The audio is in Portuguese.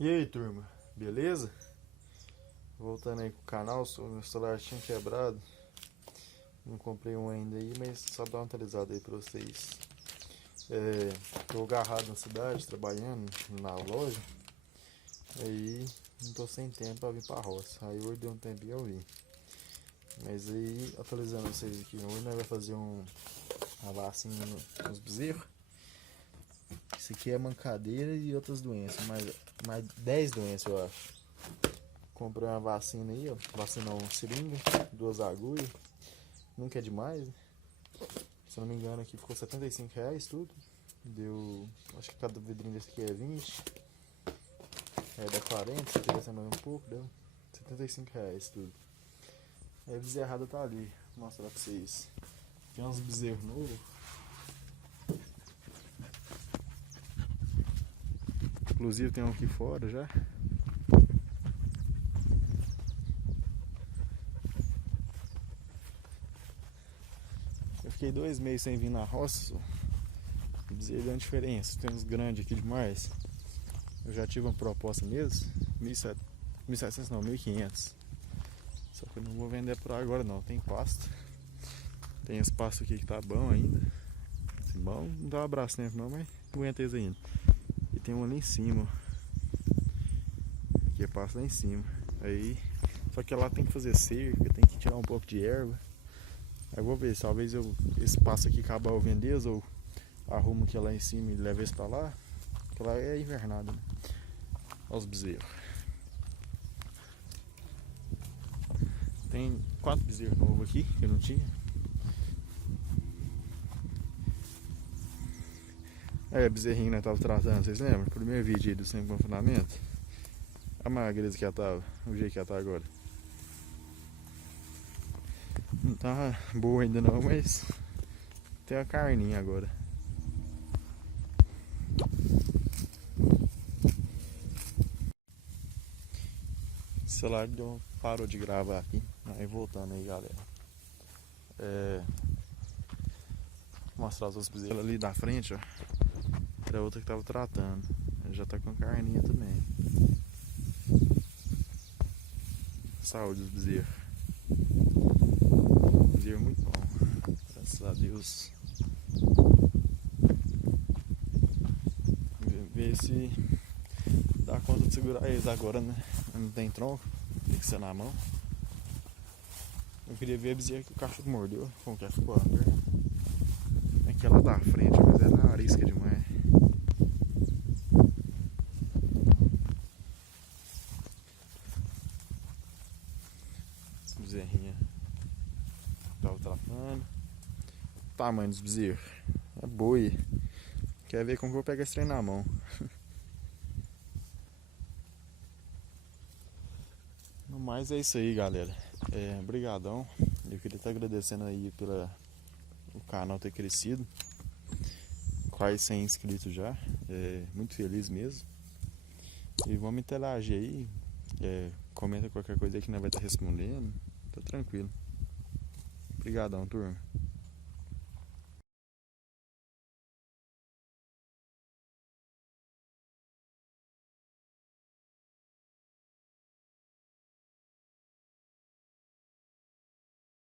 E aí, turma, beleza? Voltando aí com o canal, meu celular tinha quebrado. Não comprei um ainda aí, mas só dar uma atualizada aí pra vocês. Tô agarrado na cidade, trabalhando na loja. Aí não tô sem tempo pra vir pra roça. Aí hoje deu um tempinho eu vim. Mas aí, atualizando vocês aqui, hoje nós vamos fazer uma vacina nos bezerros. Isso aqui é mancadeira e outras doenças, mais 10 doenças eu acho. Comprei uma vacina aí, ó. Vacina uma seringa, 2 agulhas. Nunca é demais, né? Se eu não me engano aqui ficou R$ 75 tudo. Deu. Acho que cada vidrinho desse aqui é 20. Dá 40, se tivesse mais um pouco, deu R$ 75 tudo. Aí a bezerrada tá ali. Vou mostrar pra vocês. Tem uns bezerros novos. Inclusive tem um aqui fora já. Eu fiquei 2 meses sem vir na roça. O bezerro deu uma diferença. Tem uns grandes aqui demais. Eu já tive uma proposta mesmo. 1.700 não, 1.500. Só que eu não vou vender por agora não. Tem pasto. Tem espaço aqui que tá bom ainda. Assim, bom, não dá um abraço tempo não, mas aguenta eles ainda. E tem um ali em cima. Aqui é pasto lá em cima. Aí, só que lá tem que fazer cerca, tem que tirar um pouco de erva. Aí eu vou ver, talvez esse pasto aqui acabar eu vender ou arrumo aqui lá em cima e levo esse pra lá. Porque lá é invernada, né? Olha os bezerros. Tem 4 bezerros novos aqui que eu não tinha. Bezerrinho que nós tava tratando, vocês lembram? Primeiro vídeo aí do sem confinamento. A magreza que ela tava, o jeito que ela tá agora. Não tá boa ainda não, mas tem a carninha agora. O celular parou de gravar aqui. Aí voltando aí, galera. Vou mostrar os outros bezerros ali da frente, ó. Era outra que tava tratando. Já tá com carninha também. Saúde dos bezerros. Bezerro muito bom. Graças a Deus. Ver se dá conta de segurar eles agora, né? Não tem tronco, tem que ser na mão. Eu queria ver a bezerra que o cachorro mordeu. Como que ficou a perna? Aqui é lá da frente, mas é na arisca demais. Essa bezerrinha tava tratando. O tamanho dos bezerros. É boi. Quer ver como que eu vou pegar esse trem na mão? No mais é isso aí, galera. Brigadão. Eu queria estar agradecendo aí pelo o canal ter crescido. Quase 100 inscritos já. Muito feliz mesmo. E vamos interagir aí. Comenta qualquer coisa aí que nós vai estar respondendo. Tá tranquilo. Obrigadão, turma.